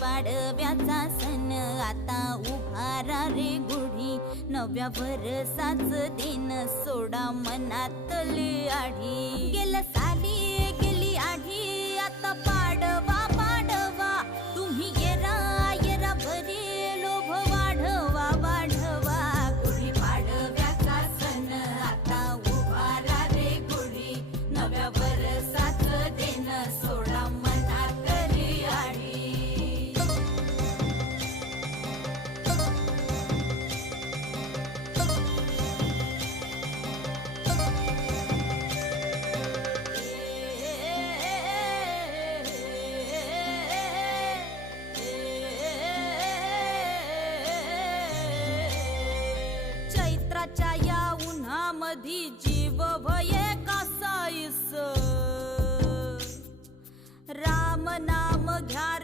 पाडव्याचा सण आता उभारा रे गुढी, नव्या वर्षाच दिन सोडा मनातली आढी. गेल्या साली गेली आढी, आता पाडवा पाडवा, तुम्ही येरा येरा भरी लोभ वाढवा वाढवा. गुढी पाडव्याचा सण आता उभारा रे गुढी, नव्या वर्षाच दिन सोडा मनातली आढी. चैत्राच्या या उन्हामधी जीव भये कासाईस, राम नाम घ्या